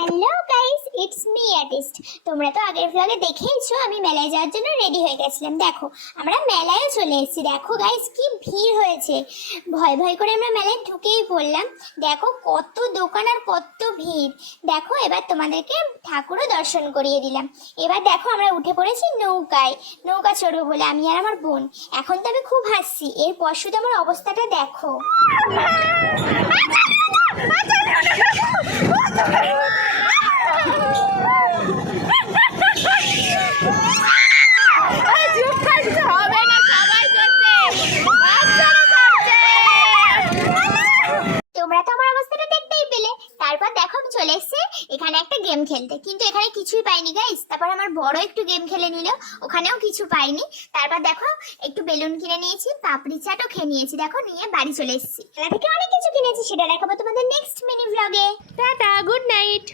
Hello guys, it's me artist. তোমরা তো আগের ভ্লগে দেখেইছো আমি মেলায় যাওয়ার জন্য রেডি হয়ে গেছিলাম। দেখো আমরা মেলায় চলে এসেছি। দেখো গাইস কি ভিড় হয়েছে, ভয় ভয় করে আমরা মেলায় ঢুকেই পড়লাম। দেখো কত দোকান আর কত ভিড়। দেখো এবার তোমাদেরকে ঠাকুরও দর্শন করিয়ে দিলাম। এবার দেখো আমরা উঠে পড়েছি নৌকায়, নৌকা চড়বো বলে আমি আর আমার বোন। এখন তো আমি খুব হাসছি, এরপর শুধু আমার অবস্থাটা দেখো। তোমরা তো আমার অবস্থাটা দেখতেই পেলে। তারপর দেখো আমি চলে এসেছি এখানে একটা গেম খেলতে, কিন্তু এখানে কিছুই পাইনি গাইস। তারপর আমার বড় একটু গেম খেলে নিল, ওখানেও কিছু পাইনি। তারপর দেখো একটু বেলুন কিনে নিয়েছি, পাপড়ি চাটও খেয়ে নিয়েছি। দেখো নিয়ে বাড়ি চলে এসেছি। মেলা থেকে অনেক কিছু কিনেছি, সেটা দেখাবো তোমাদের নেক্সট মিনি ভ্লগে। Tata, good night.